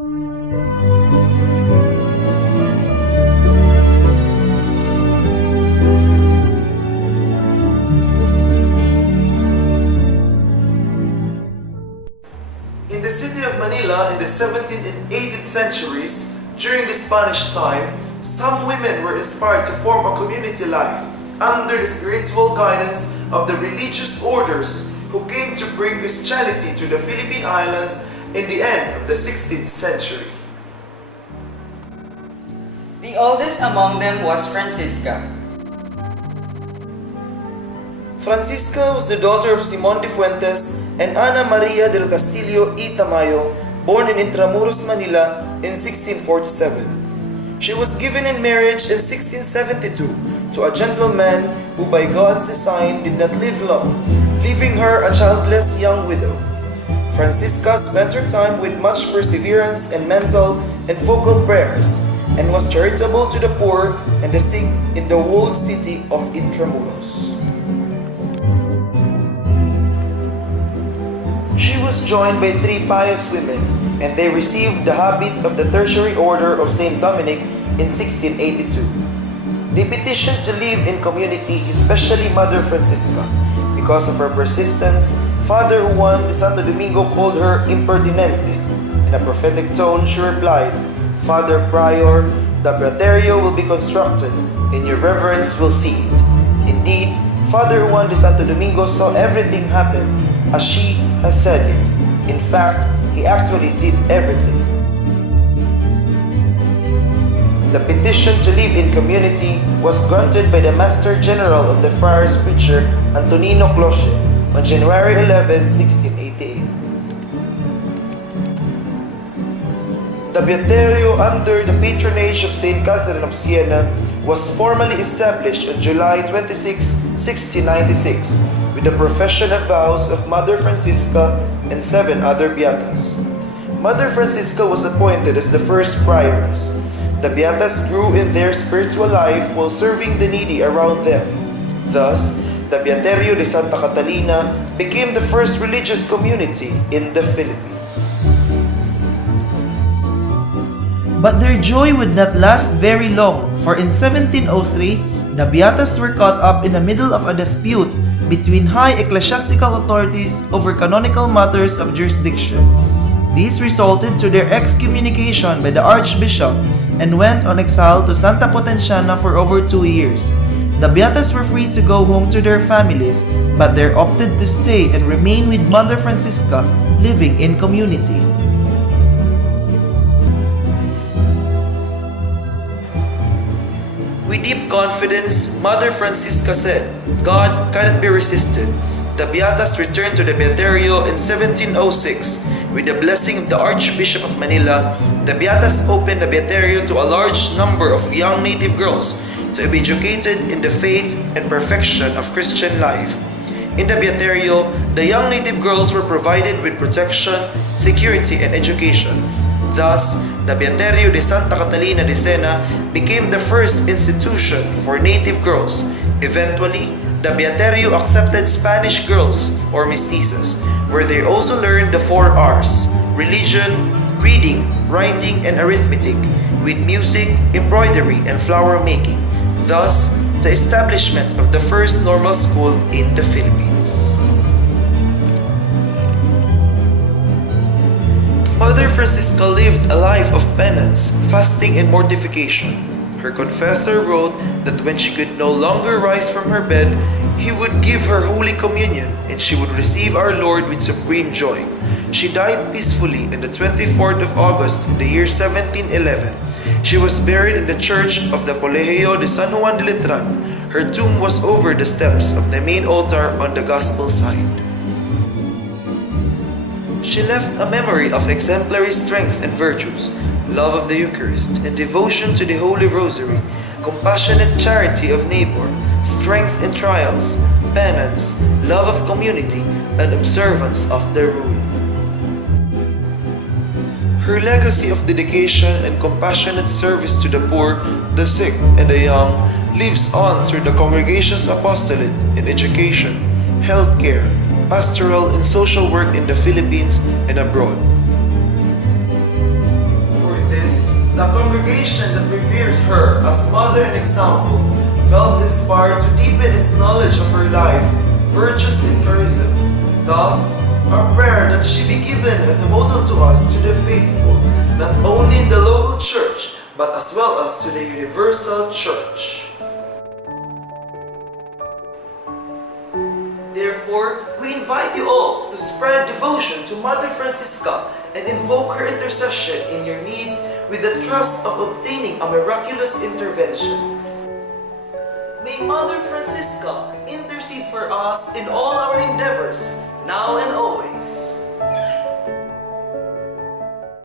In the city of Manila in the 17th and 18th centuries, during the Spanish time, some women were inspired to form a community life under the spiritual guidance of the religious orders who came to bring Christianity to the Philippine Islands in the end of the 16th century. The oldest among them was Francisca. Francisca was the daughter of Simon de Fuentes and Ana Maria del Castillo y Tamayo, born in Intramuros, Manila in 1647. She was given in marriage in 1672 to a gentleman who by God's design did not live long, leaving her a childless young widow. Francisca spent her time with much perseverance and mental and vocal prayers, and was charitable to the poor and the sick in the walled city of Intramuros. She was joined by 3 pious women, and they received the habit of the Tertiary Order of St. Dominic in 1682. They petitioned to live in community, especially Mother Francisca. Because of her persistence, Father Juan de Santo Domingo called her impertinente. In a prophetic tone, she replied, "Father Prior, the Praterio will be constructed, and your reverence will see it." Indeed, Father Juan de Santo Domingo saw everything happen as she has said it. In fact, he actually did everything. The petition to live in community was granted by the Master General of the Friars Preacher, Antonino Cloche, on January 11, 1688. The Beaterio, under the patronage of St. Catherine of Siena, was formally established on July 26, 1696, with the profession of vows of Mother Francisca and 7 other beatas. Mother Francisca was appointed as the first prioress. The beatas grew in their spiritual life while serving the needy around them. Thus, the Beaterio de Santa Catalina became the first religious community in the Philippines. But their joy would not last very long, for in 1703, the beatas were caught up in the middle of a dispute between high ecclesiastical authorities over canonical matters of jurisdiction. This resulted to their excommunication by the Archbishop and went on exile to Santa Potenciana for over 2 years. The beatas were free to go home to their families, but they opted to stay and remain with Mother Francisca, living in community. With deep confidence, Mother Francisca said, "God cannot be resisted." The beatas returned to the Beaterio in 1706. With the blessing of the Archbishop of Manila, the beatas opened the Beaterio to a large number of young native girls to be educated in the faith and perfection of Christian life. In the Beaterio, the young native girls were provided with protection, security, and education. Thus, the Beaterio de Santa Catalina de Sena became the first institution for native girls. Eventually, the Beaterio accepted Spanish girls or mestizas, where they also learned the 4 R's: religion, reading, writing, and arithmetic, with music, embroidery, and flower making. Thus, the establishment of the first normal school in the Philippines. Mother Francisca lived a life of penance, fasting, and mortification. Her confessor wrote that when she could no longer rise from her bed, he would give her Holy Communion and she would receive our Lord with supreme joy. She died peacefully on the 24th of August in the year 1711. She was buried in the church of the Colegio de San Juan de Letran. Her tomb was over the steps of the main altar on the gospel side. She left a memory of exemplary strength and virtues, love of the Eucharist, and devotion to the Holy Rosary, compassionate charity of neighbor, strength in trials, penance, love of community, and observance of the rule. Her legacy of dedication and compassionate service to the poor, the sick, and the young lives on through the congregation's apostolate in education, healthcare, pastoral and social work in the Philippines and abroad. congregation that reveres her as mother and example felt inspired to deepen its knowledge of her life, virtues, and charism. Thus, our prayer that she be given as a model to us, to the faithful, not only in the local church, but as well as to the universal church. Therefore, we invite you all to spread devotion to Mother Francisca and invoke her intercession in your needs with the trust of obtaining a miraculous intervention. May Mother Francisca intercede for us in all our endeavors, now and always.